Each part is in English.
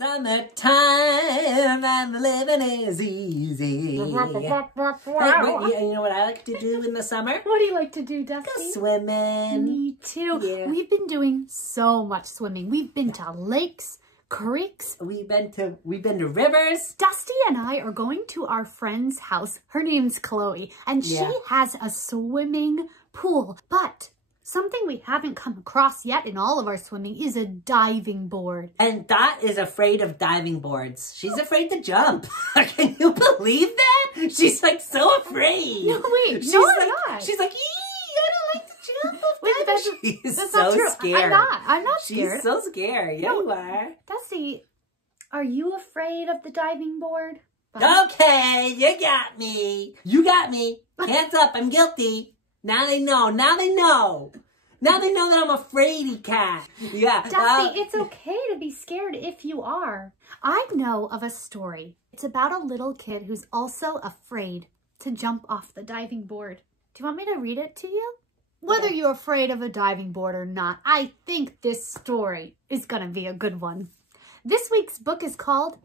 Summertime and living is easy. Hey, you know what I like to do in the summer? What do you like to do, Dusty? Go swimming. Me too. Yeah. We've been doing so much swimming. We've been to lakes, creeks. We've been to rivers. Dusty and I are going to our friend's house. Her name's Chloe, and she has a swimming pool. But something we haven't come across yet in all of our swimming is a diving board. And Dot is afraid of diving boards. She's afraid to jump. Can you believe that? She's like so afraid. No, wait, she's no, like, I'm not. She's like, I don't like to jump off Wait, She's that's so not true. scared. I'm not scared. She's so scared. Yeah, you are. Dusty, are you afraid of the diving board? Okay, you got me. You got me. Hands up, I'm guilty. Now they know. Now they know. Now they know that I'm a fraidy cat. Yeah. Dusty, it's okay to be scared if you are. I know of a story. It's about a little kid who's also afraid to jump off the diving board. Do you want me to read it to you? Whether you're afraid of a diving board or not, I think this story is going to be a good one. This week's book is called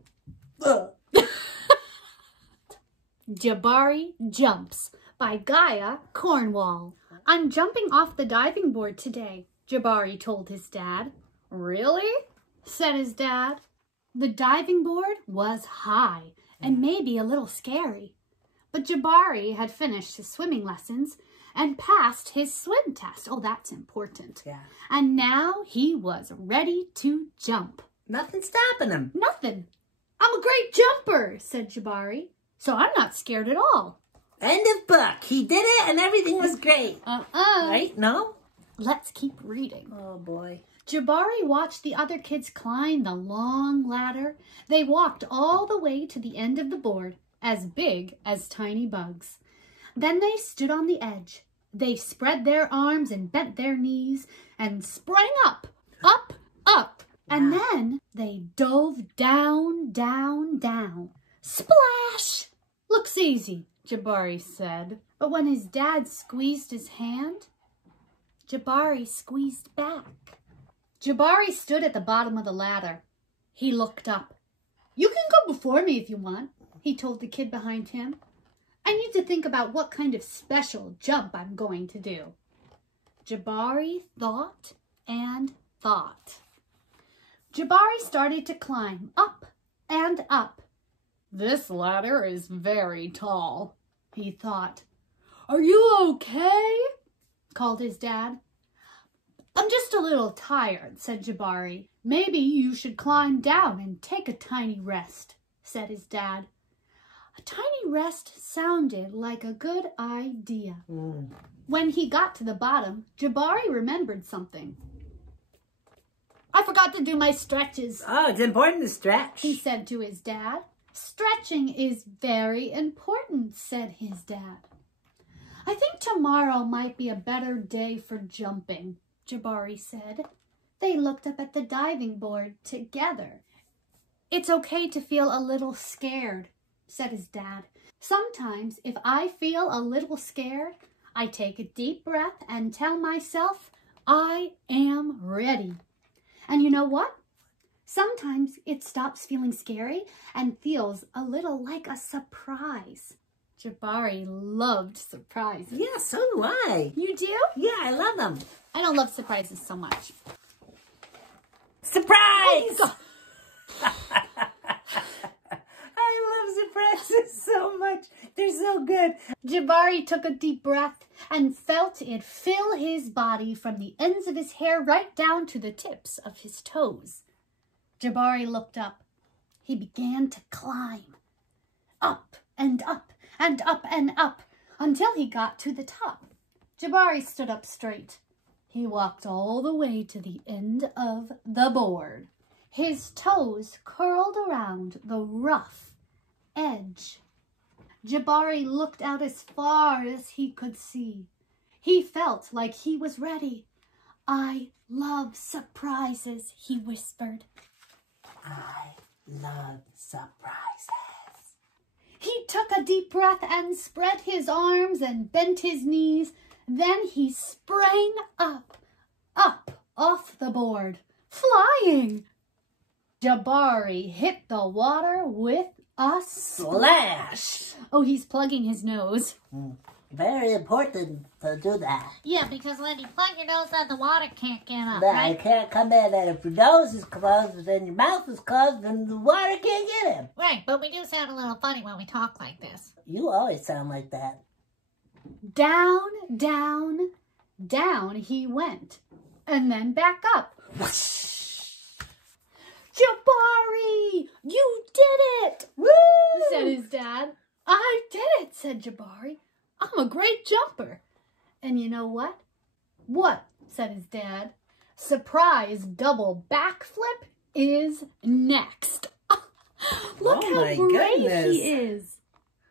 Jabari Jumps by Gaia Cornwall. I'm jumping off the diving board today, Jabari told his dad. Really? Said his dad. The diving board was high and maybe a little scary. But Jabari had finished his swimming lessons and passed his swim test. Oh, that's important. Yeah. And now he was ready to jump. Nothing's stopping him. Nothing. I'm a great jumper, said Jabari. So I'm not scared at all. End of book. He did it and everything was great. Right? No? Let's keep reading. Oh, boy. Jabari watched the other kids climb the long ladder. They walked all the way to the end of the board, as big as tiny bugs. Then they stood on the edge. They spread their arms and bent their knees and sprang up, up, up. Wow. And then they dove down, down, down. Splash! Looks easy, Jabari said. But when his dad squeezed his hand, Jabari squeezed back. Jabari stood at the bottom of the ladder. He looked up. You can go before me if you want, he told the kid behind him. I need to think about what kind of special jump I'm going to do. Jabari thought and thought. Jabari started to climb up and up. This ladder is very tall, he thought. Are you okay? Called his dad. I'm just a little tired, said Jabari. Maybe you should climb down and take a tiny rest, said his dad. A tiny rest sounded like a good idea. When he got to the bottom, Jabari remembered something. I forgot to do my stretches. Oh, it's important to stretch, he said to his dad. Stretching is very important, said his dad. I think tomorrow might be a better day for jumping, Jabari said. They looked up at the diving board together. It's okay to feel a little scared, said his dad. Sometimes if I feel a little scared, I take a deep breath and tell myself I am ready. And you know what? Sometimes it stops feeling scary and feels a little like a surprise. Jabari loved surprises. Yeah, so do I. You do? Yeah, I love them. I don't love surprises so much. Surprise! Oh, I love surprises so much. They're so good. Jabari took a deep breath and felt it fill his body from the ends of his hair right down to the tips of his toes. Jabari looked up. He began to climb. Up and up and up and up until he got to the top. Jabari stood up straight. He walked all the way to the end of the board. His toes curled around the rough edge. Jabari looked out as far as he could see. He felt like he was ready. I love surprises, he whispered. I love surprises. He took a deep breath and spread his arms and bent his knees. Then he sprang up, up off the board, flying. Jabari hit the water with a splash. Oh, he's plugging his nose. Very important to do that. Yeah, because when you plug your nose out, the water can't get up, But right? it can't come in, and if your nose is closed and your mouth is closed, then the water can't get in. Right, but we do sound a little funny when we talk like this. You always sound like that. Down, down, down he went. And then back up. Jabari! You did it! Woo! Said his dad. I did it, said Jabari. I'm a great jumper. And you know what? What? Said his dad. Surprise double backflip is next. Look how great he is.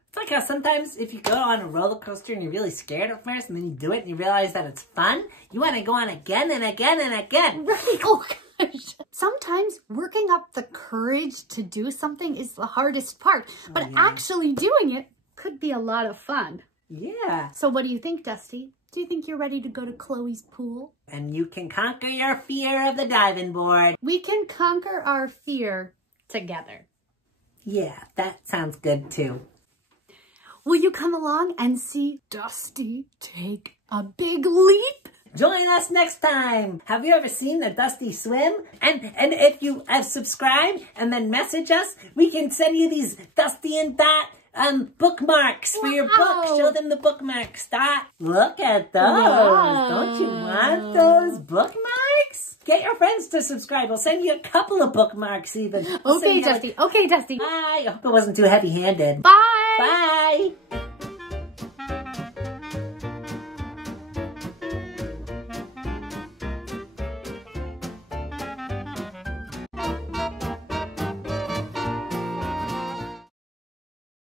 It's like how sometimes if you go on a roller coaster and you're really scared at first and then you do it and you realize that it's fun, you want to go on again and again and again. Right. Oh, gosh. Sometimes working up the courage to do something is the hardest part, but actually doing it could be a lot of fun. Yeah. So what do you think, Dusty? Do you think you're ready to go to Chloe's pool? And you can conquer your fear of the diving board. We can conquer our fear together. Yeah, that sounds good too. Will you come along and see Dusty take a big leap? Join us next time. Have you ever seen a Dusty swim? And if you have subscribed and then message us, we can send you these Dusty and Dot bookmarks for your book. Show them the bookmarks. Dot. Look at those. Wow. Don't you want those bookmarks? Get your friends to subscribe. We'll send you a couple of bookmarks even. Okay, Dusty. Okay, Dusty. Bye. I hope it wasn't too heavy-handed. Bye. Bye.